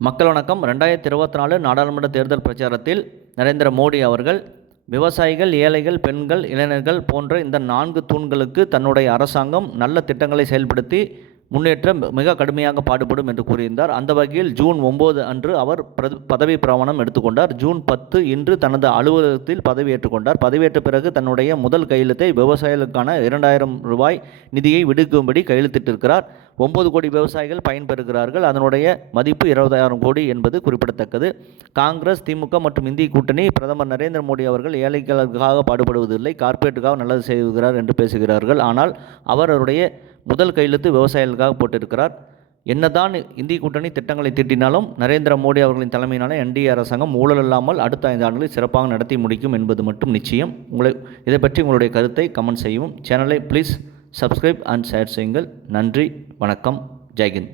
மக்கள் வணக்கம். 2024 நாடாளுமன்ற தேர்தல் பிரச்சாரத்தில் நரேந்திர மோடி அவர்கள் விவசாயிகள், ஏழைகள், பெண்கள், இளைஞர்கள் போன்ற இந்த 4 தூண்களுக்கு தன்னுடைய அரசாங்கம் நல்ல திட்டங்களை செயல்படுத்தி முன்னேற்ற மிக கடுமையாக பாடுபடும் என்று கூறியிருந்தார். அந்த வகையில் ஜூன் 9 அன்று அவர் பதவி பிரமாணம் எடுத்துக்கொண்டார். ஜூன் 10 இன்று தனது அலுவலகத்தில் பதவியேற்றுக் கொண்டார். பதவியேற்ற பிறகு தன்னுடைய முதல் கையெழுத்தை விவசாயிகளுக்கான 2000 ரூபாய் நிதியை விடுக்கும்படி கையெழுத்திட்டிருக்கிறார். 9 கோடி விவசாயிகள் பயன்பெறுகிறார்கள். அதனுடைய மதிப்பு 20,000 கோடி என்பது குறிப்பிடத்தக்கது. காங்கிரஸ், திமுக மற்றும் இந்திய கூட்டணி பிரதமர் நரேந்திர மோடி அவர்கள் ஏழைகளுக்காக பாடுபடுவதில்லை, கார்ப்பரேட்டுக்காக நல்லது செய்கிறார் என்று பேசுகிறார்கள். ஆனால் அவருடைய முதல் கையெழுத்து விவசாயிகளுக்காக போட்டிருக்கிறார். என்னதான் இந்திய கூட்டணி திட்டங்களை தீட்டினாலும் நரேந்திர மோடி அவர்களின் தலைமையிலான என்டிஏ அரசாங்கம் ஊழல் இல்லாமல் அடுத்த 5 ஆண்டுகளை சிறப்பாக நடத்தி முடிக்கும் என்பது மட்டும் நிச்சயம். இதை பற்றி உங்களுடைய கருத்தை கமெண்ட் செய்யவும். சேனலை ப்ளீஸ் சப்ஸ்கிரைப் அண்ட் ஷேர் செய்யுங்கள். நன்றி, வணக்கம், ஜெய்ஹிந்த்.